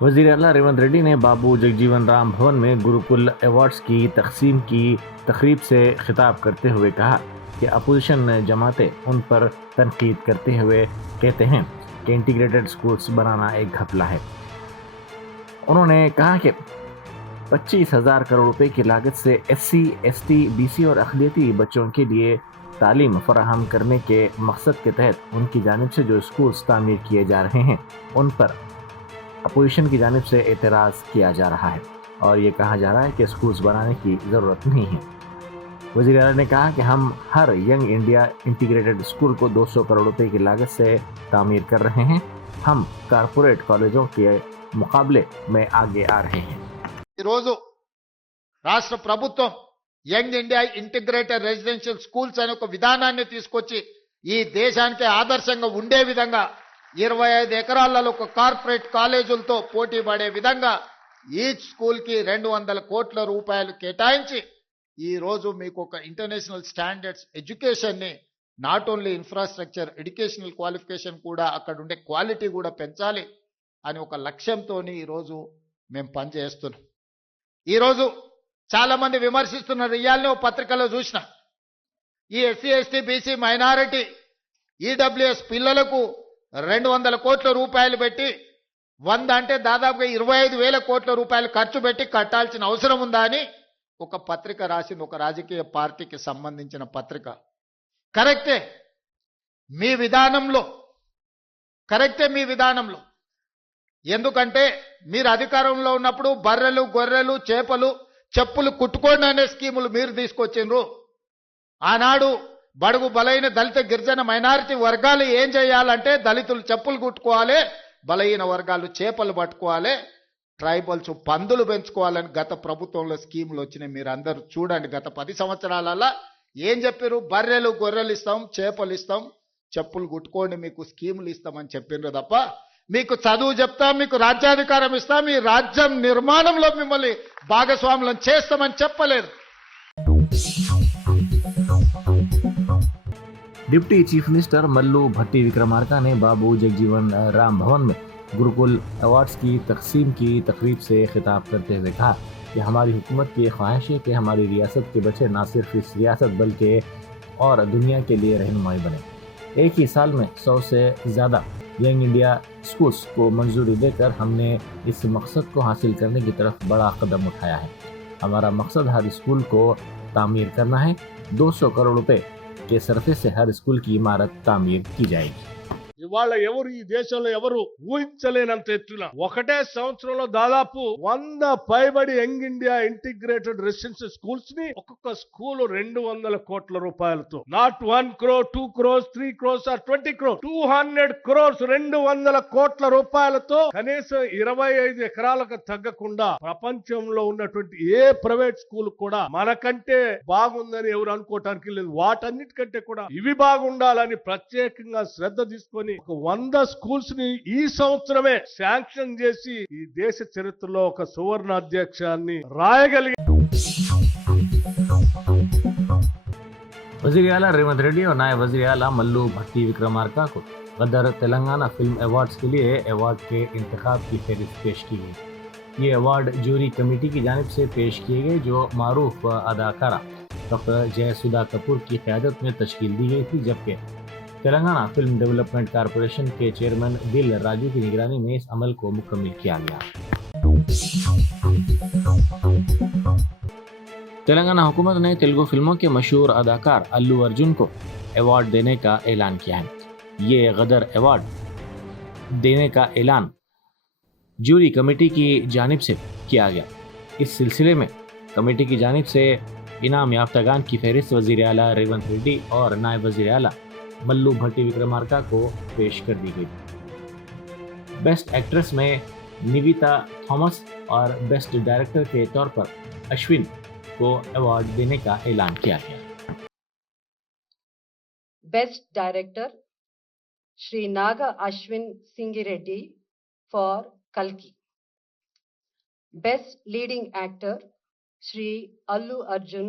वज़ीर आला रेवंत रेड्डी ने बाबू जगजीवन राम भवन में गुरुकुल अवार्ड्स की तकसीम की तकरीब से खिताब करते हुए कहा कि अपोजिशन जमातें उन पर तनकीद करते हुए कहते हैं कि इंटीग्रेटेड स्कूल्स बनाना एक घपला है। उन्होंने कहा कि 25,000 करोड़ रुपए की लागत से एससी, एसटी, बीसी और अक़लियती बच्चों के लिए तालीम फराहम करने के मकसद के तहत उनकी जानिब से जो स्कूल्स तामीर किए जा रहे हैं उन पर अपोजिशन की जानिब से एतराज़ किया जा रहा है और ये कहा जा रहा है कि स्कूल्स बनाने की ज़रूरत नहीं है। वज़ीर आला ने कहा कि हम हर यंग इंडिया इंटीग्रेटेड स्कूल को 200 करोड़ रुपए की लागत से तामीर कर रहे हैं। हम कारपोरेट कॉलेजों के मुकाबले में आगे आ रहे हैं। ఈరోజు రాష్ట్ర ప్రభుత్వం young India integrated residential schools అనే ఒక విధానాన్ని తీసుకొచ్చి ఈ దేశానికి ఆదర్శంగా ఉండే విధంగా 25 ఎకరాలలో ఒక కార్పొరేట్ కాలేజీలతో పోటీ పడే విధంగా ఈచ్ స్కూల్ కి 200 కోట్ల రూపాయలు కేటాయించి ఈ రోజు మీకు ఒక ఇంటర్నేషనల్ స్టాండర్డ్స్ ఎడ్యుకేషన్ ని not only infrastructure educational qualification కూడా అక్కడ ఉండే క్వాలిటీ కూడా పెంచాలి అని ఒక లక్ష్యంతోని ఈ రోజు మేము పనిచేస్తున్నాం। ఈరోజు చాలా మంది విమర్శిస్తున్నారు। ఇయాలనే పత్రికలో చూసిన ఈ SC ST BC minority EWS పిల్లలకు 200 కోట్ల రూపాయలు పెట్టి 100 అంటే దాదాపుగా 25,000 కోట్ల రూపాయలు ఖర్చు పెట్టి కట్టాల్సిన అవసరం ఉందా అని ఒక పత్రిక రాసింది, ఒక రాజకీయ పార్టీకి సంబంధించిన పత్రిక। కరెక్టే మీ విధానంలో, ఎందుకంటే మీరు అధికారంలో ఉన్నప్పుడు బర్రెలు గొర్రెలు చేపలు చెప్పులు కుట్టుకోండి అనే స్కీములు మీరు తీసుకొచ్చిండ్రు। ఆనాడు బడుగు బలైన దళిత గిరిజన మైనారిటీ వర్గాలు ఏం చేయాలంటే దళితులు చెప్పులు కుట్టుకోవాలి, బలహీన వర్గాలు చేపలు పట్టుకోవాలి, ట్రైబల్స్ పందులు పెంచుకోవాలని గత ప్రభుత్వంలో స్కీములు వచ్చినాయి। మీరు అందరూ చూడండి, గత 10 సంవత్సరాలలో ఏం చెప్పారు? బర్రెలు గొర్రెలు ఇస్తాం, చేపలు ఇస్తాం, చెప్పులు కుట్టుకోండి, మీకు స్కీములు ఇస్తామని చెప్పిండ్రు తప్ప మీకు చదువు చెప్తాం, మీకు రాజ్యాధికారం ఇస్తాం, మీ రాజ్యం నిర్మాణంలో మిమ్మల్ని భాగస్వాములను చేస్తామని చెప్పలేదు। डिप्टी चीफ मिनिस्टर मल्लू भट्टी विक्रमार्का ने बाबू जगजीवन राम भवन में गुरुकुल अवार्ड्स की तकसीम की तकरीब से खिताब करते हुए कहा कि हमारी हुकूमत की ख्वाहिश है कि हमारी रियासत के बच्चे ना सिर्फ इस रियासत बल्कि और दुनिया के लिए रहनुमाई बने। एक ही साल में 100 से ज़्यादा यंग इंडिया स्कूल्स को मंजूरी देकर हमने इस मकसद को हासिल करने की तरफ बड़ा कदम उठाया है। हमारा मकसद हर स्कूल को तामीर करना है। 200 करोड़ रुपए के सरफे से हर स्कूल की इमारत तामीर की जाएगी। ఇవాళ ఎవరు ఈ దేశంలో ఎవరు ఊహించలేనంత ఎత్తున ఒకటే సంవత్సరంలో దాదాపు 100 పైబడి young India integrated residential schools ని ఒక్కొక్క స్కూల్ 200 కోట్ల రూపాయలతో, not 1 crore 2 crores 3 crores or 20 crores 200 crores 200 కోట్ల రూపాయలతో కనీసం 25 ఎకరాలకు తగ్గకుండా ప్రపంచంలో ఉన్నటువంటి ఏ ప్రైవేట్ స్కూల్ కూడా మనకంటే బాగుందని ఎవరు అనుకోవటానికి లేదు। వాటన్నిటికంటే కూడా ఇవి బాగుండాలని ప్రత్యేకంగా శ్రద్ధ తీసుకొని 100 స్కూల్స్ ని ఈ సంవత్సరమే శాంక్షన్ చేసి ఈ దేశ చరిత్రలో ఒక సువర్ణ అధ్యాయాన్ని రాయగలిగే वज़ीर आला रेवंत रेड्डी और नायब वज़ीर आला मल्लू भट्टी विक्रमार्का को गदर तेलंगाना फिल्म अवार्ड्स के लिए अवार्ड के इंतखाब की फहरिस्त पेश की गई। ये अवार्ड जूरी कमेटी की जानिब से पेश किए गए जो मारूफ अदाकारा डॉक्टर जयसुधा कपूर की क़यादत में तश्कील दी गई थी, जबकि तेलंगाना फिल्म डेवलपमेंट कारपोरेशन के चेयरमैन दिल राजू की निगरानी में इस अमल को मुकम्मल किया गया। तेलंगाना हुकूमत ने तेलुगु फिल्मों के मशहूर अदाकार अल्लू अर्जुन को अवार्ड देने का ऐलान किया है। ये गदर अवार्ड देने का ऐलान जूरी कमेटी की जानिब से किया गया। इस सिलसिले में कमेटी की जानिब से इनाम याफ्तागान की फहरिस्त वज़ीर आला रेवंत रेड्डी और नायब वज़ीर आला मल्लू भट्टी विक्रमार्का को पेश कर दी गई। बेस्ट एक्ट्रेस में निविता थॉमस और बेस्ट डायरेक्टर के तौर पर अश्विन को अवार्ड देने का ऐलान किया गया। Best director Shri Naga Ashwin Singireddy for कल्की। Best leading actor Shri Allu Arjun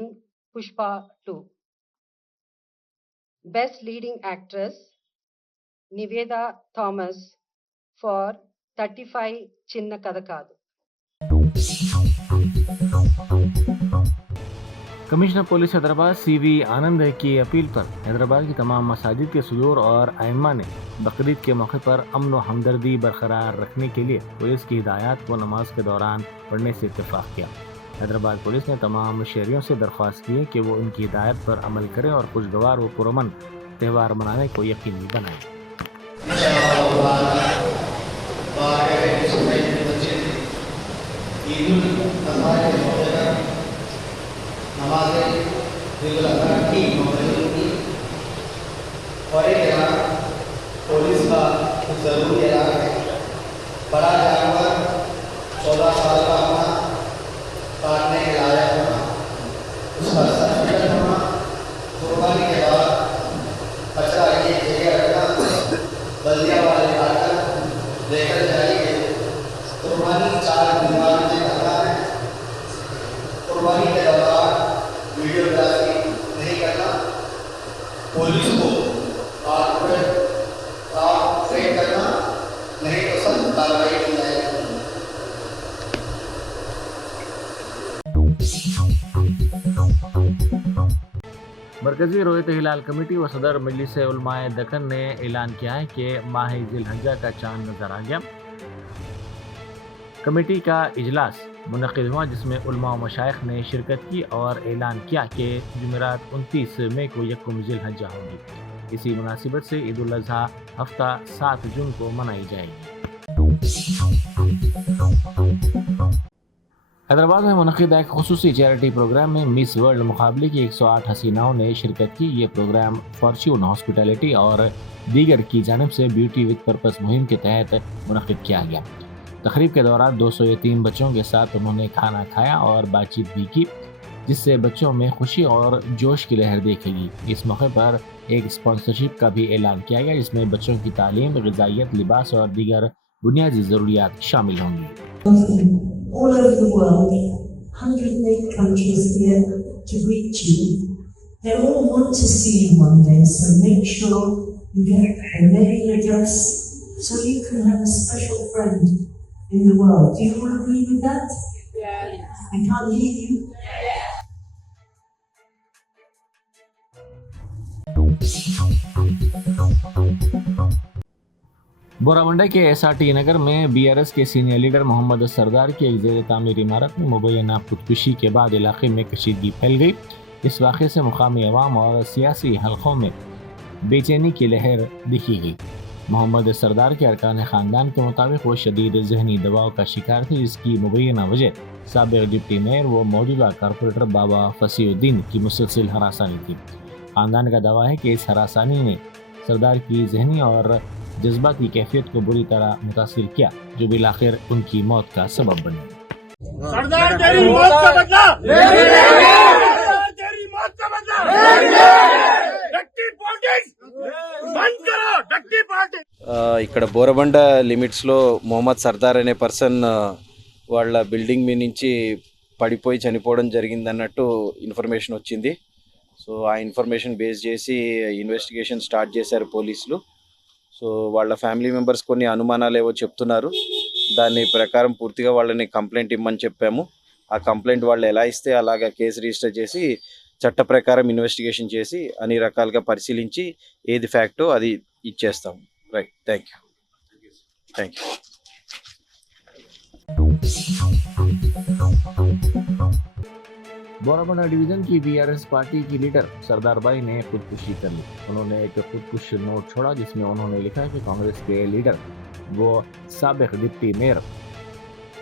Pushpa 2। Best Leading Actress Nivedha Thomas for 35 చిన్న కథ కాదు. कमिश्नर पुलिस हैदराबाद CV आनंद की अपील पर हैदराबाद की तमाम मसाजिद के सदूर और आइम्मा ने बकरीद के मौके पर अमन व हमदर्दी बरकरार रखने के लिए पुलिस की हिदायत को नमाज के दौरान पढ़ने से इत्तेफाक किया। हैदराबाद पुलिस ने तमाम शहरियों से दरख्वास्त की है कि वो उनकी हिदायत पर अमल करें और खुशगवार व पुरअमन त्यौहार मनाने को यकीनी बनाएं। और एक यहाँ पुलिस का जरूरी ऐलान है। बड़ा जानवर 14 साल का होना, काटने के लायक होना, उसका सर्टिफिकेट होना, कुर्बानी के बाद कचरा एक जगह रखना, बल्दिया वाले काटकर लेकर जाएंगे। कुर्बानी 4 दिनवार में करना है। कुर्बानी के दौरान वीडियोग्राफी नहीं करना। पुलिस को करना, नहीं तो सब कार्रवाई की जाएगी। मरकजी रोयत हिलाल कमेटी व सदर मजलिस उलमाए दक्कन ने ऐलान किया है कि माह ज़िलहज्जा का चांद नजर आ गया। कमेटी का इजलास मुनक़िद हुआ जिसमें उलमा व मशाइख ने शिरकत की और ऐलान किया कि जुमेरात 29 मई को यकम ज़िलहज्जा होगी। इसी मुनासिबत से ईद उल अज़हा हफ्ता 7 जून को मनाई जाएगी। हैदराबाद में मुनक़िद एक खुसूसी चैरिटी प्रोग्राम में मिस वर्ल्ड मुकाबले की 108 हसीनाओं ने शिरकत की। ये प्रोग्राम फॉर्च्यून हॉस्पिटैलिटी और दीगर की जानिब से ब्यूटी विद पर्पस मुहिम के तहत मुनक़िद किया गया। तकरीब के दौरान 200 यतीम बच्चों के साथ उन्होंने खाना खाया और बातचीत भी की, जिससे बच्चों में खुशी और जोश की लहर देखेगी। इस मौके पर एक स्पॉन्सरशिप का भी ऐलान किया गया, जिसमें बच्चों की तालीम, ग़िज़ाइयत, लिबास और दीगर बुनियादी ज़रूरियात शामिल होंगी। All over the world, 108 countries here to reach you. They all want to see you one day, so make sure you get a mailing address so you can have a special friend in the world. Do you all agree with that? Yes. I can't hear you. बोरामुंडा के SRT नगर में BRS के senior leader Mohammad सरदार की एक ज़ेर तामीर इमारत में मुबैना खुदकुशी के बाद इलाके में कशीदगी फैल गई। इस वाक़े से मुकामी अवाम और सियासी हलकों में बेचैनी की लहर दिखी गई। मोहम्मद सरदार के अरकान ख़ानदान के मुताबिक वो शदीद जहनी दबाव का शिकार थे, जिसकी मुबैना वजह साबिक़ डिप्टी मेयर व मौजूदा कारपोरेटर बाबा फसीउद्दीन की मुसलसल हरासानी थी। ख़ानदान का दावा है कि इस हरासानी ने सरदार की जहनी और जज्बाती कैफियत को बुरी तरह मुतासिर किया, जो बिलाखिर उनकी मौत का सबब बनी। सरदार तेरी मौत का बदला तेरी मौत का बदला डक्टी पॉलिटिक्स बंद करो, डक्टी पॉलिटिक्स। ఇక్కడ బోరబండ లిమిట్స్లో మొహమ్మద్ సర్దార్ అనే పర్సన్ వాళ్ళ బిల్డింగ్ మీ నుంచి పడిపోయి చనిపోవడం జరిగిందన్నట్టు ఇన్ఫర్మేషన్ వచ్చింది. సో ఆ ఇన్ఫర్మేషన్ బేస్ చేసి ఇన్వెస్టిగేషన్ స్టార్ట్ చేశారు పోలీసులు. సో వాళ్ళ ఫ్యామిలీ మెంబర్స్ కొన్ని అనుమానాలు ఏవో చెప్తున్నారు. దాని ప్రకారం పూర్తిగా వాళ్ళని కంప్లైంట్ ఇమ్మని చెప్పాము. ఆ కంప్లైంట్ వాళ్ళు ఎలా ఇస్తే అలాగా కేసు రిజిస్టర్ చేసి చట్ట ప్రకారం ఇన్వెస్టిగేషన్ చేసి అన్ని రకాలుగా పరిశీలించి ఏది ఫ్యాక్టో అది ఇచ్చేస్తాము. Right, thank you. Boramunda division की BRS पार्टी की लीडर सरदार भाई ने खुदकुशी कर ली। उन्होंने एक खुदकुश नोट छोड़ा, जिसमें उन्होंने लिखा कि कांग्रेस के लीडर वो साबिक़ डिप्टी मेयर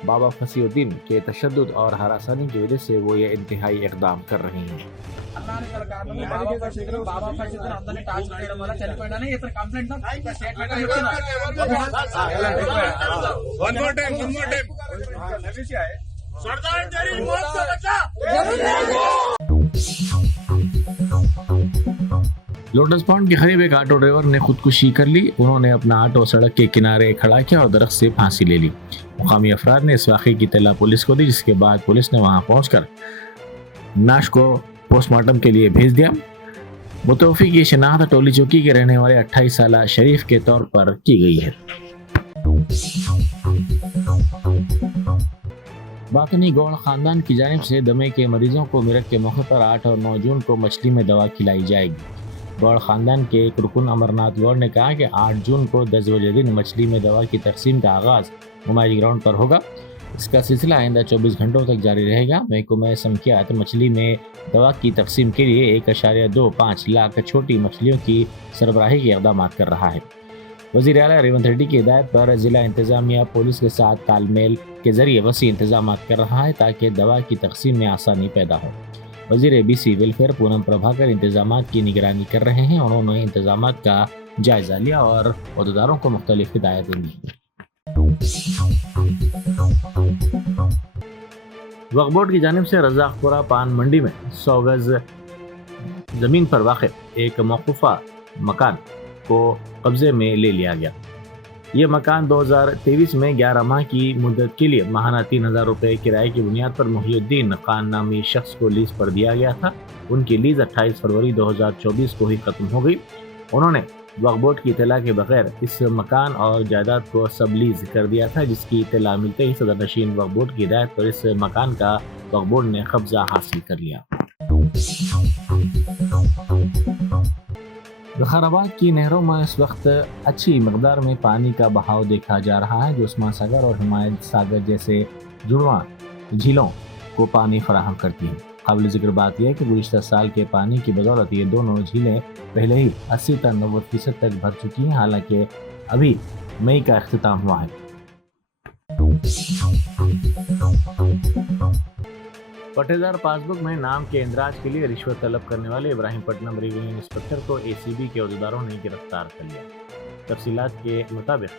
बाबा फसीउद्दीन के तशद्दुद और हरासानी की वजह से वो ये इंतहाई इक़दाम कर रही हैं। लोटस पॉइंट के करीब एक ऑटो ड्राइवर ने खुदकुशी कर ली। उन्होंने अपना ऑटो सड़क के किनारे खड़ा किया और दरख्त से फांसी ले ली। मुकामी अफराद ने इस वाक़े की इत्तला पुलिस को दी, जिसके बाद पुलिस ने वहां पहुंचकर नाश को पोस्टमार्टम के लिए भेज दिया। मुतवफ़ी की शनाख्त टोली चौकी के रहने वाले 28 साला शरीफ के तौर पर की गई है। बातनी गौड़ खानदान की जानिब से दमे के मरीजों को मिरक के मौके पर 8 और 9 जून को मछली में दवा खिलाई जाएगी। गौड़ खानदान के एक रुकन अमरनाथ गौड़ ने कहा कि 8 जून को 10 बजे दिन मछली में दवा की तकसीम का आगाज़ नुमाइश ग्राउंड पर होगा। इसका सिलसिला आइंदा 24 घंटों तक जारी रहेगा। महकमा समकियात मछली में दवा की तकसीम के लिए 1.25 लाख छोटी मछलियों की सरबराही के इक़दाम कर रहा है। वज़ीर आला रेवंत रेड्डी की हिदायत पर ज़िला इंतज़ामिया पुलिस के साथ तालमेल के ज़रिए वसी इंतजाम कर रहा है ताकि दवा की तकसीम में आसानी पैदा हो। वज़ीर BC वेलफेयर पूनम प्रभाकर इंतजाम की निगरानी कर रहे हैं। उन्होंने इंतजाम का जायज़ा लिया और अहदेदारों को मुख्तलिफ हिदायतें दी। वक्फ बोर्ड की जानिब से रज़ाकपुरा पान मंडी में 100 गज ज़मीन पर वाक़ एक मौकूफ़ा मकान को कब्ज़े में ले लिया गया। ये मकान 2023 में 11 माह की मुद्दत के लिए माहाना 3000 रुपये किराए की बुनियाद पर मुहियुद्दीन खान नामी शख्स को लीज पर दिया गया था। उनकी लीज 28 फरवरी 2024 को ही ख़त्म हो गई। उन्होंने वक्फ बोर्ड की इत्तला के बगैर इस मकान और जायदाद को सब लीज कर दिया था, जिसकी इत्तला मिलते ही सदर नशीन वक्फ बोर्ड की हिदायत पर इस मकान का वक्फ बोर्ड ने कब्जा हासिल कर लिया। बखाराबाद की नहरों में इस वक्त अच्छी मकदार में पानी का बहाव देखा जा रहा है, जो उस्मान सागर और हिमायत सागर जैसे जुड़वा झीलों को पानी फराहम करती है। काबिल ज़िक्र बात यह है कि गुज़िश्ता साल के पानी की बदौलत ये दोनों झीलें पहले ही 80 से 90% तक भर चुकी हैं। हालांकि अभी मई का अख्तिताम हुआ है। पट्टेदार पासबुक में नाम के इंदराज के लिए रिश्वत तलब करने वाले इब्राहिमपट्टनम रेवेन्यू इंस्पेक्टर को ACB के अहदेदारों ने गिरफ्तार कर लिया। तफसीलात के मुताबिक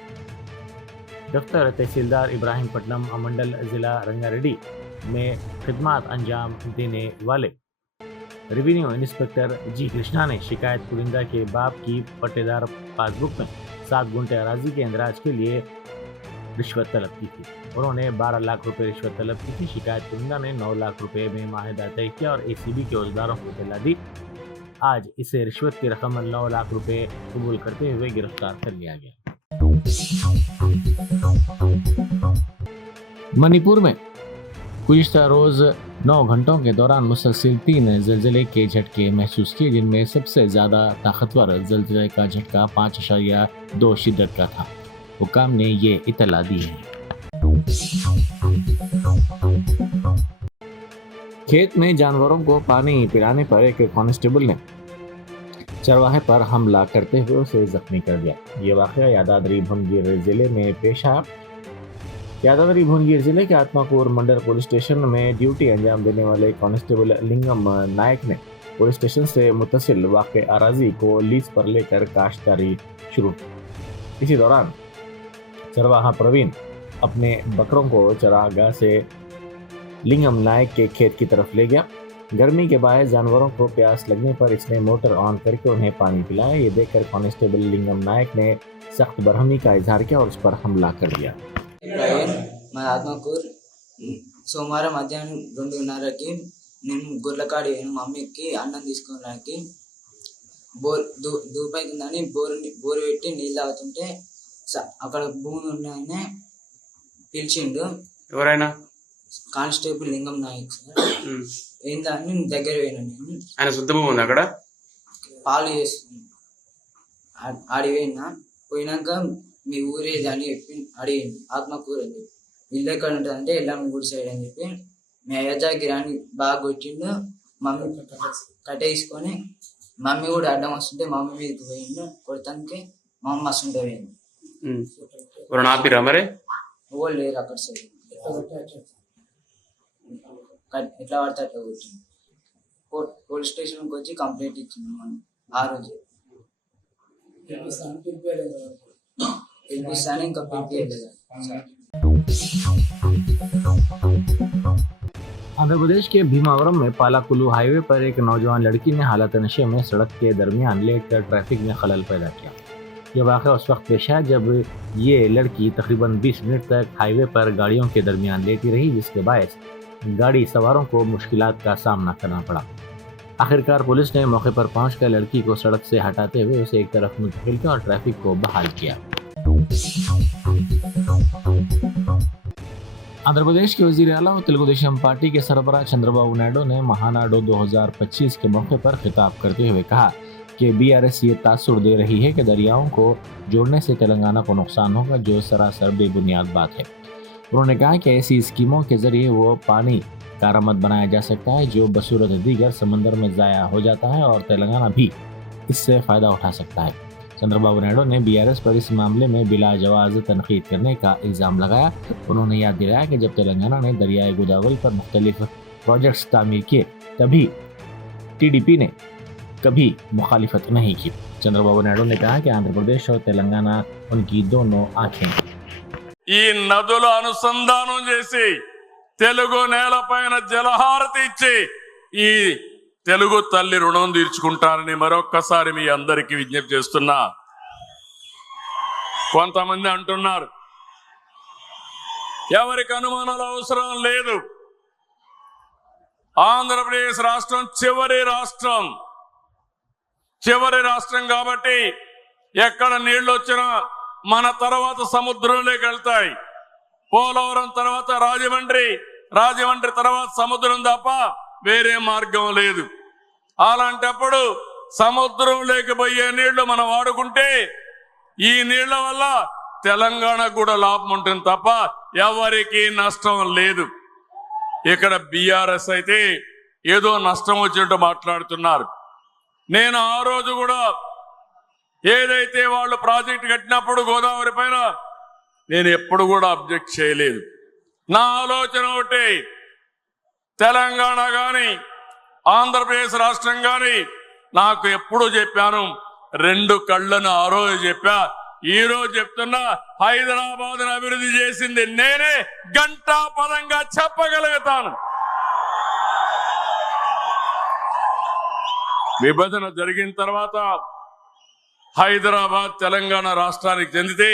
दफ्तर तहसीलदार इब्राहिमपट्टनम मंडल ज़िला रंगारेड्डी में खिदमात अंजाम देने वाले रेवेन्यू इंस्पेक्टर G कृष्णा ने शिकायत कुरिंदा के बाप की पट्टेदार पासबुक में 7 गुंठे अराजी के इंदराज के लिए रिश्वत तलब की थी। उन्होंने 12 लाख रुपए रिश्वत तलब की थी। शिकायत कुरिंदा ने 9 लाख रुपए में माहिदा तय किया और ACB के अहदेदारों को इत्तला दी। आज इसे रिश्वत की रकम 9 लाख रुपए कबूल करते हुए गिरफ्तार कर लिया गया। मणिपुर में गुज़िश्ता रोज 9 घंटों के दौरान मुसलसिल 3 ज़लज़ले के झटके महसूस किए, जिनमें सबसे ज़्यादा ताकतवर ज़लज़ले का झटका 5.2 शिद्दत का था। हुकाम ने ये इत्तला दी है। खेत में जानवरों को पानी पिलाने पर एक कांस्टेबल ने चरवाहे पर हमला करते हुए उसे जख्मी कर दिया। ये वाक़या यादाद्री भुवनगिर जिले में पेश आया। यादाद्री भुवनगिर जिले के आत्माकूर मंडल पुलिस स्टेशन में ड्यूटी अंजाम देने वाले कांस्टेबल लिंगम नायक ने पुलिस स्टेशन से मुत्तसिल वाक़े अराजी को लीज पर लेकर काश्तकारी शुरू की। इसी दौरान चरवाहा प्रवीण अपने बकरों को चरागाह से लिंगम नायक के खेत की तरफ ले गया। गर्मी के बायस जानवरों को प्यास लगने पर इसने मोटर ऑन करके उन्हें पानी पिलाया। ये देखकर कांस्टेबल लिंगम नायक ने सख्त बरहमी का इजहार किया और उस पर हमला कर दिया। మా ఆత్మకూర్ సోమవారం మధ్యాహ్నం 2:30కి నేను గుర్లకాడి మమ్మీకి అన్నం తీసుకోవడానికి దూపైతుందని బోరు పెట్టి నీళ్ళు తాగుతుంటే అక్కడ భూమి ఉన్నాయని పిలిచిండు. ఎవరైనా? కానిస్టేబుల్ లింగం నాయక్ సార్. ఏందని దగ్గర పోయినా నేను. ఆయన శుద్ధ భూమి ఉంది అక్కడ పాలు చేస్తుంది. అడిగిపోయినా పోయినాక మీ ఊరేది అని చెప్పి అడిగింది. ఆత్మకూరు అని చెప్పి ఇల్లు ఎక్కడ ఉంటుంది అంటే ఎల్లం గుడి సైడ్ అని చెప్పి మీ అయ్యజాకి రాని బాగా కొట్టిండు. మమ్మీ కట్టేసుకొని మమ్మీ కూడా అడ్డం వస్తుంటే మమ్మీ మీదకి పోయిండు. కొడతానికి మమ్మీ మస్తుంటే పోయింది. ఆపిరా మరి ఎవరు లేరు అక్కడ సైడ్. ఎట్లా పడితే అట్లా కూర్చుంది. పోలీస్ స్టేషన్కి వచ్చి కంప్లైంట్ ఇచ్చింది. మనం ఆ రోజు పిలిపిస్తాను, ఇంకా పిలిపియలేదు. आंध्र प्रदेश के भीमावरम में पालाकुलू हाईवे पर एक नौजवान लड़की ने हालत नशे में सड़क के दरमियान लेटकर ट्रैफिक में खलल पैदा किया। यह वाक़या उस वक्त पेश आया जब ये लड़की तकरीबन 20 मिनट तक हाईवे पर गाड़ियों के दरमियान लेटी रही, जिसके बायस गाड़ी सवारों को मुश्किलात का सामना करना पड़ा। आखिरकार पुलिस ने मौके पर पहुंचकर लड़की को सड़क से हटाते हुए उसे एक तरफ मुंतकिल किया और ट्रैफिक को बहाल किया। आंध्र प्रदेश के वजीर आला और तेलुगुदेशम पार्टी के सरबराह चंद्रबाबू नायडू ने महानाडु 2025 के मौके पर खिताब करते हुए कहा कि बीआरएस ये तासुर दे रही है कि दरियाओं को जोड़ने से तेलंगाना को नुकसान होगा, जो सरासर बेबुनियाद बात है। उन्होंने कहा कि ऐसी स्कीमों के जरिए वो पानी कारामद बनाया जा सकता है जो बसूरत दीगर समंदर में ज़ाया हो जाता है और तेलंगाना भी इससे फ़ायदा उठा सकता है। चंद्रबाबू नायडू ने बीआरएस पर इस मामले में बिला जवाज़ तनकीद करने का इल्ज़ाम लगाया। उन्होंने याद दिलाया कि जब तेलंगाना ने दरियाए गोदावरी पर मुख्तलिफ प्रोजेक्ट्स तामीर किए तभी टीडीपी ने कभी मुखालिफत नहीं की। चंद्रबाबू नायडू ने कहा कि आंध्र प्रदेश और तेलंगाना उनकी दोनों आंखें हैं। ఈ నదుల అనుసంధానం చేసి తెలుగు నేలపైన జలహారతి ఇచ్చి ఈ తెలుగు తల్లి రుణం తీర్చుకుంటారని మరొక్కసారి మీ అందరికీ విజ్ఞప్తి చేస్తున్నా. కొంతమంది అంటున్నారు ఎవరికి అనుమానాలు అవసరం లేదు, ఆంధ్రప్రదేశ్ రాష్ట్రం చివరి రాష్ట్రం కాబట్టి ఎక్కడ నీళ్లు వచ్చినా మన తర్వాత సముద్రంలోకి వెళ్తాయి. పోలవరం తర్వాత రాజమండ్రి తర్వాత సముద్రం తప్ప వేరే మార్గం లేదు. అలాంటప్పుడు సముద్రంలోకి పోయే నీళ్లు మనం వాడుకుంటే ఈ నీళ్ల వల్ల తెలంగాణకు కూడా లాభం ఉంటుంది తప్ప ఎవరికి నష్టం లేదు. ఇక్కడ బీఆర్ఎస్ అయితే ఏదో నష్టం వచ్చినట్టు మాట్లాడుతున్నారు. నేను ఆ రోజు కూడా ఏదైతే వాళ్ళు ప్రాజెక్ట్ కట్టినప్పుడు గోదావరి పైన నేను ఎప్పుడు కూడా అబ్జెక్ట్ చేయలేదు. నా ఆలోచన ఒకటి, తెలంగాణ కానీ ఆంధ్రప్రదేశ్ రాష్ట్రం కానీ నాకు ఎప్పుడు చెప్పాను, రెండు కళ్ళను ఆ రోజు చెప్పా, ఈ రోజు చెప్తున్నా, హైదరాబాద్ అభివృద్ధి చేసింది నేనే గంటా పదంగా చెప్పగలుగుతాను. విభజన జరిగిన తర్వాత హైదరాబాద్ తెలంగాణ రాష్ట్రానికి చెందితే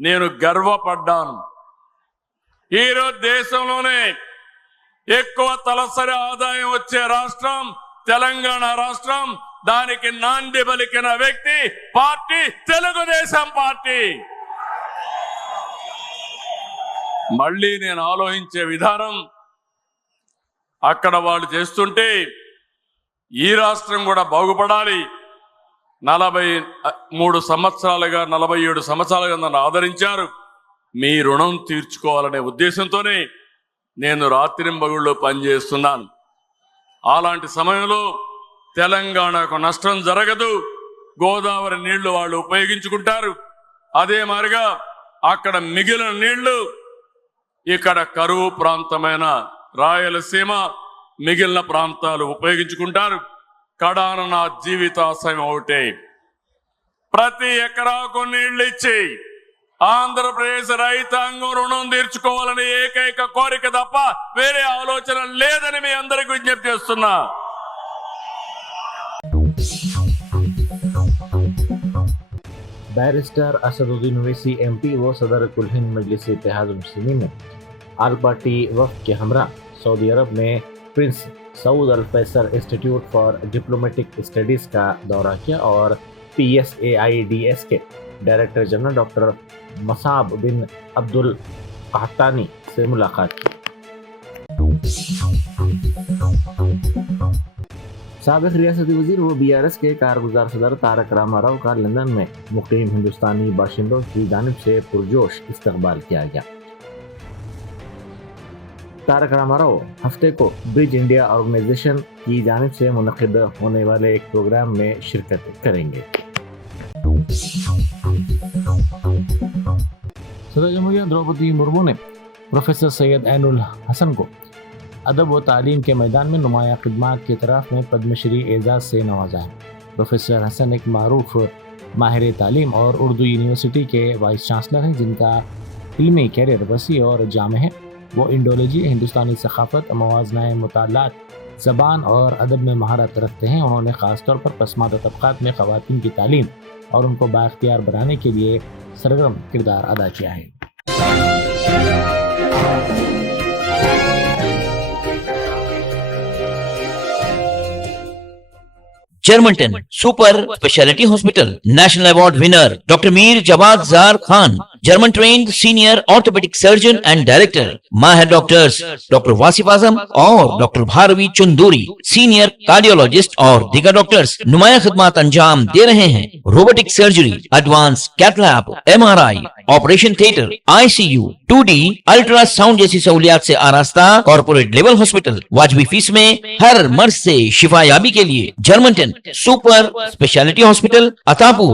నేను గర్వపడ్డాను. ఈరోజు దేశంలోనే ఎక్కువ తలసరి ఆదాయం వచ్చే రాష్ట్రం తెలంగాణ రాష్ట్రం. దానికి నాంది పలికిన వ్యక్తి పార్టీ తెలుగుదేశం పార్టీ. మళ్ళీ నేను ఆలోచించే విధానం, అక్కడ వాళ్ళు చేస్తుంటే ఈ రాష్ట్రం కూడా బాగుపడాలి. 47 సంవత్సరాలుగా నన్ను ఆదరించారు. మీ రుణం తీర్చుకోవాలనే ఉద్దేశంతోనే నేను రాత్రింబగుళ్ళు పనిచేస్తున్నాను. అలాంటి సమయంలో తెలంగాణకు నష్టం జరగదు. గోదావరి నీళ్లు వాళ్ళు ఉపయోగించుకుంటారు. అదే మాదిరిగా అక్కడ మిగిలిన నీళ్లు ఇక్కడ కరువు ప్రాంతమైన రాయలసీమ మిగిలిన ప్రాంతాలు ఉపయోగించుకుంటారు. కడాన నా జీవితాశయం ఒకటే, ప్రతి ఎకరాకు నీళ్లు ఇచ్చి ఆంధ్రప్రదేశ్ రైతాంగం రుణం తీర్చుకోవాలని ఏకైక కోరిక తప్ప వేరే ఆలోచన లేదని మీ అందరికీ విజ్ఞప్తి చేస్తున్నా. बैरिस्टर असदुद्दीन ओवैसी एमपी व सदर कुल हिंद मजलिस इत्तेहाद मुस्लिमीन ने आल पार्टी वफ़द के हमरा सऊदी अरब में prince Saud al Faisal institute for diplomatic studies का दौरा किया और PSAIDS के director general doctor Masab bin Abdul Qahtani से मुलाकात की। साबिक़ रियासती वज़ीर व BRS के कारगुजार सदर तारक रामाराव का लंदन में मुकीम हिंदुस्तानी बाशिंदों की जानिब से पुरजोश इस्तकबाल किया गया। तारक रामाराव हफ्ते को ब्रिज इंडिया ऑर्गेनाइजेशन की जानिब से मुनक़िद होने वाले एक प्रोग्राम में शिरकत करेंगे। सदर जमहूरिया द्रौपदी मुर्मू ने प्रोफेसर सैयद ऐनुल हसन को अदब व तालीम के मैदान में नुमाया खिदमात की तरफ में पद्मश्री एजाज़ से नवाजा है। प्रोफेसर हसन एक मारूफ माहिर तालीम और उर्दू यूनिवर्सिटी के वाइस चांसलर हैं, जिनका इल्मी कैरियर वसी और जामे है। वो इंडोलॉजी, हिंदुस्तानी सकाफ़त, मवाज़नाए मुतालात, ज़बान और अदब में महारत रखते हैं। उन्होंने ख़ास तौर पर पसमानदा तबक़ात में ख़वातीन की तालीम और उनको बाख्तियार बनाने के लिए सरगर्म किरदार अदा किया है। Germanten super speciality hospital, national award winner doctor Mir Jawad Zar Khan, German trained senior orthopedic surgeon and director, Mahir doctors Dr. Wasif Azam और Dr. Bharvi Chunduri, senior cardiologist और दीगर डॉक्टर्स नुमाया खिदमत अंजाम दे रहे हैं। Robotic surgery, advance cath lab, MRI, operation theatre, ICU, 2D ultrasound जैसी सहूलियात से आरास्ता कॉर्पोरेट लेवल हॉस्पिटल। वाजबी फीस में हर मर्ज से शिफायाबी के लिए Germanten super speciality hospital, Attapur.